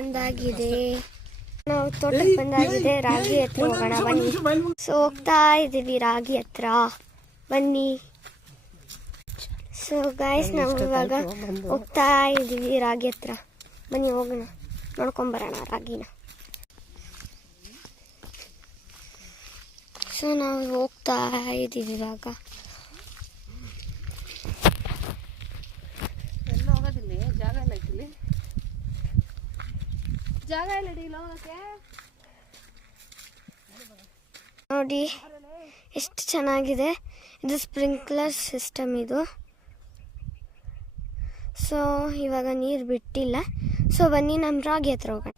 ಬಂದಾಗಿದೆ. ನಾವು ತೋಟಕ್ಕೆ ಬಂದಾಗಿದೆ. ರಾಗಿ ಹತ್ರ ಹೋಗೋಣ ಬನ್ನಿ. ಸೊ ಹೋಗ್ತಾ ಇದ್ದೀವಿ ರಾಗಿ ಹತ್ರ, ಬನ್ನಿ. ಸೊ ಗಾಯ್ಸ್, ನಾವು ಇವಾಗ ಹೋಗ್ತಾ ಇದ್ದೀವಿ ರಾಗಿ ಹತ್ರ, ಬನ್ನಿ ಹೋಗೋಣ, ನೋಡ್ಕೊಂಬರೋಣ ರಾಗಿನ. ಸೊ ನಾವು ಹೋಗ್ತಾ ಇದ್ದೀವಿ ಇವಾಗ. ನೋಡಿ ಎಷ್ಟು ಚೆನ್ನಾಗಿದೆ. ಇದು ಸ್ಪ್ರಿಂಕ್ಲರ್ ಸಿಸ್ಟಮ್ ಇದು. ಸೊ ಇವಾಗ ನೀರು ಬಿಟ್ಟಿಲ್ಲ. ಸೊ ಬನ್ನಿ ನಮ್ಮ ರಾಗಿ ಹತ್ರ ಹೋಗೋಣ.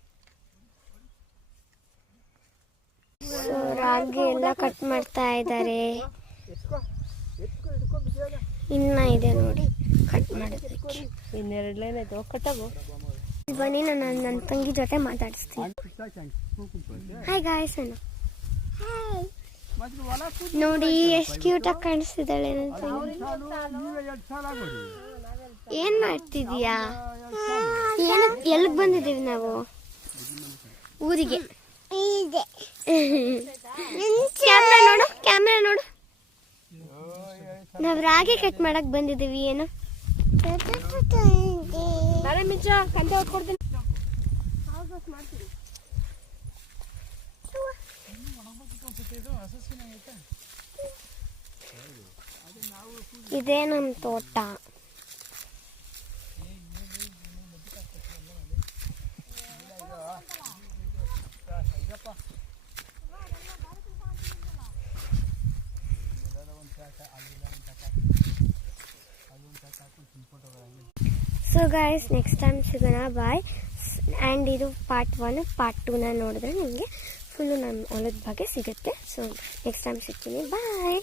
ಸೊ ರಾಗಿ ಎಲ್ಲ ಕಟ್ ಮಾಡ್ತಾ ಇದ್ದಾರೆ. ಇನ್ನ ಇದೆ ನೋಡಿ ಕಟ್ ಮಾಡೋದಕ್ಕೆ. ಇನ್ನೆರಡು ಲೈನ್ ಆಯ್ತು, ಕಟ್ಟಾಗು. ಬನ್ನಿ, ನಾನು ನನ್ನ ತಂಗಿ ಜೊತೆ ಮಾತಾಡಿಸ್ತೀನಿ. ಹಾಯ್ ಗಾಯ್ಸ್, ನೋಡಿ ಎಷ್ಟು ಕ್ಯೂಟಾಗಿ ಕಾಣಿಸ್ತಿದ್ದಾಳೆ ನನ್ನ ತಂಗಿ. ಏನ್ ಮಾಡ್ತಿದೀಯಾ? ಎಲ್ಲಿಗೆ ಬಂದಿದ್ದೀವಿ ನಾವು? ಊರಿಗೆ. ಕ್ಯಾಮ್ರಾ ನೋಡು, ಕ್ಯಾಮ್ರಾ ನೋಡು. ನಾವು ರಾಗಿ ಕಟ್ ಮಾಡಕ್ ಬಂದಿದ್ದೀವಿ. ಏನು ಇದೇ ನಮ್ಮ ತೋಟ. ಸೊ ಗಾಯ್ಸ್, ನೆಕ್ಸ್ಟ್ ಟೈಮ್ ಸಿಗೋಣ, ಬಾಯ್. ಆ್ಯಂಡ್ ಇದು ಪಾರ್ಟ್ 1. ಪಾರ್ಟ್ 2ನ ನೋಡಿದ್ರೆ ನಿಮಗೆ ಫುಲ್ಲು ನಮ್ಮ ಹೊಲದ ಬಗ್ಗೆ ಸಿಗುತ್ತೆ. ಸೊ ನೆಕ್ಸ್ಟ್ ಟೈಮ್ ಸಿಗ್ತೀನಿ, ಬಾಯ್.